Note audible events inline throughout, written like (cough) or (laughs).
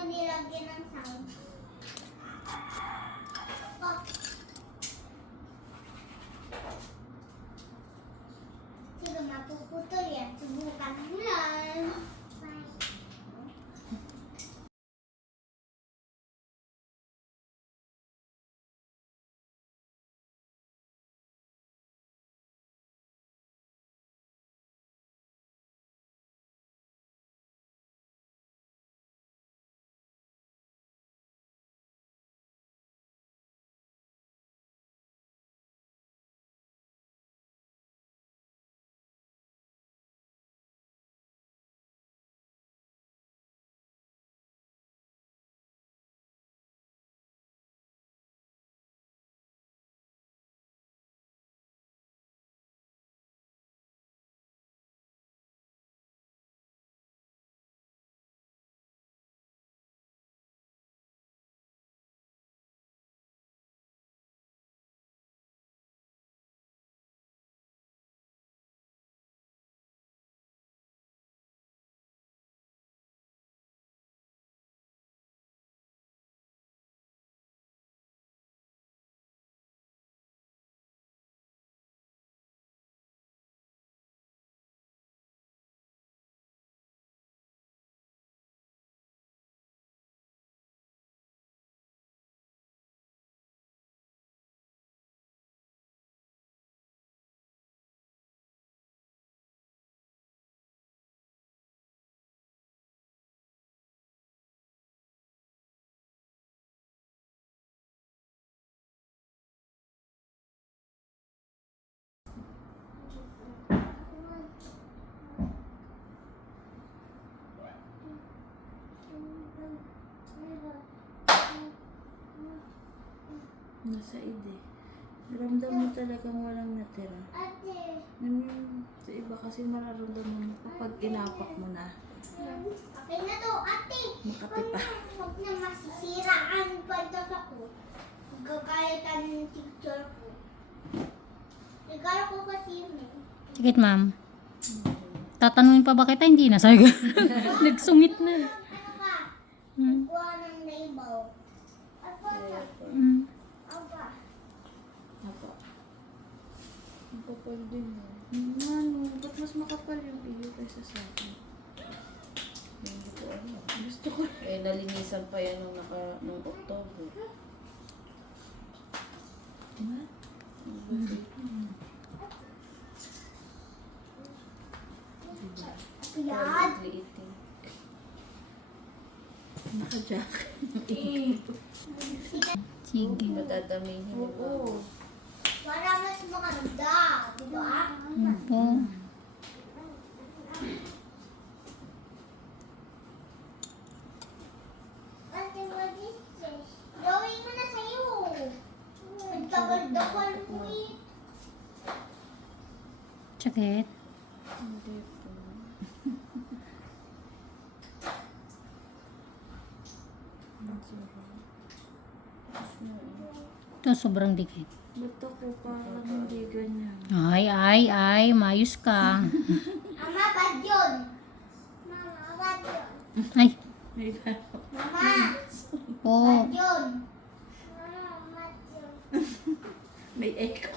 mo nilagyan ng sound. Nasa ide. Ramdam mo talagang walang natira. Ate, Yung sa iba kasi mararamdaman mo kapag inapak mo na. okay na to, ate. Makati pa. Huwag na masisiraan pa ito ako. Gagalitan ng teacher ko. Regalo ko kasi yun eh. Sige, ma'am. Tatanungin pa ba kita? Hindi na. Sabi ko. (laughs) Nagsungit na. Ano ka? Hmm. Kuha ng naibaw. Ano ka? Hmm. Apa. Ang kapal din mo. Ano, ba't mas makapal yung iyo kaysa sa akin? Hindi ko alam. Gusto ko. Eh, nalinisan pa yan nung, naka, nung October. Diba? Yan. Naka-jack. (laughs) Sige. Madadamihin mo? Oo. Para mas maganda. What is this? Gawin mo na sa'yo. Ang tagal-dagal mo eh. Sakit. Hindi po. Ito, sobrang dikit. Ba't ako parang hindi ganyan? Ay, ay, ay. Mayos ka. Mama, bad yun. Mama, bad yun. Ay. Mama, Po. bad yun. Mama, bad yun. May echo.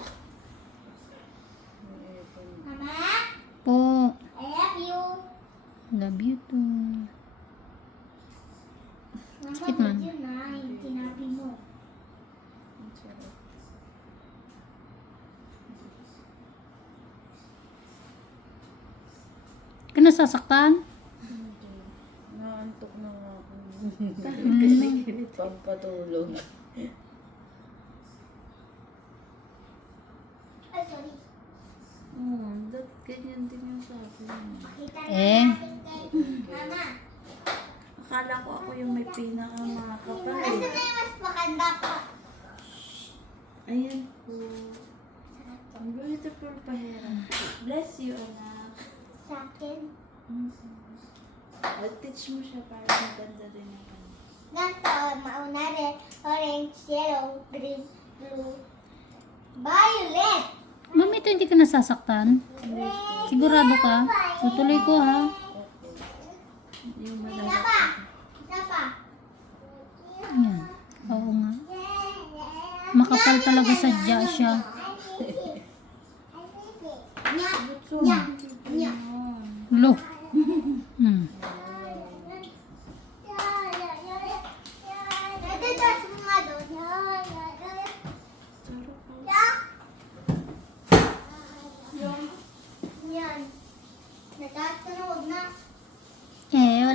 Mama, Po. I love you. Love you too. Mama, Sakit, bad ma'am. yun na. Yung tinabi mo. Ang sarap. Ka nasasaktan? Hindi. Naantok na nga ako. Kasi Pampatulog. Ay, sorry. Oo, that, ganyan din yung sa akin. Eh. Mama. Akala ko ako yung may pinakamakapal Nasaan eh. na yung mas maganda pa? Ayan po. Ang beautiful pahera. Bless you, anak. Sa akin? Mm-hmm. I'll teach mo siya para maganda rin ang kanya. Ano. Ganto, mauna red, orange, yellow, green, blue, violet. Mami, ito hindi ka nasasaktan? Sigurado ka? Tutuloy ko ha. Yung Isa pa. Isa pa. Yan. Oo nga. Makapal talaga sadya siya.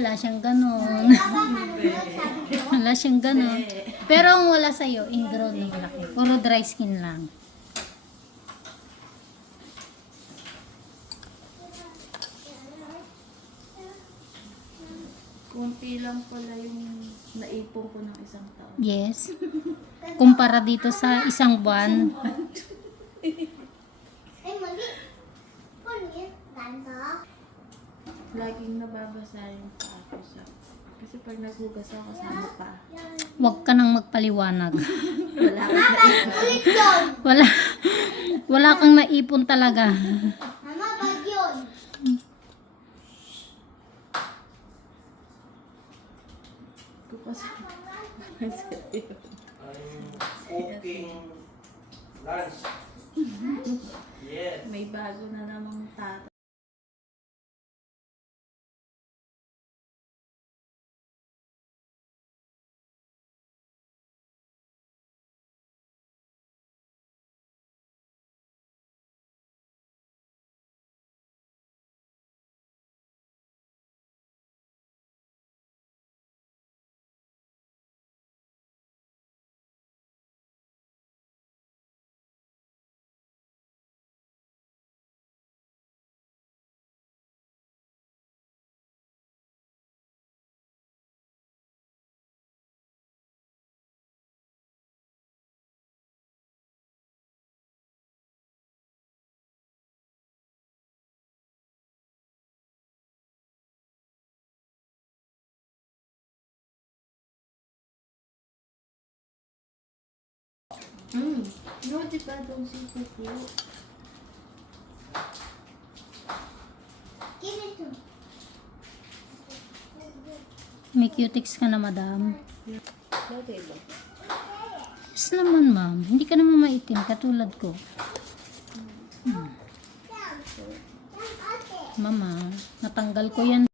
Wala siyang ko. (laughs) Wala siyang ganon. Pero ang wala sa'yo, ingrown na malaki. Puro dry skin lang. Kunti lang pala yung naipon ko ng isang taon. Yes. Kumpara dito sa isang buwan. Ay, mali. Ano yun? Ganda. Laging nababasa yung ko. Kasi pag naghugas ako sa mapa, Huwag ka nang magpaliwanag. wala ulit yun. Wala. Wala kang naipon talaga. Mama, bag yun. cooking lunch. Yes. May bago na namang tata. Hmm. No, di ba doon si Kuku? Give it to me. May cutics ka na, madam. Yes naman, ma'am. Hindi ka naman maitim, katulad ko. Ate. Mama, natanggal ko yan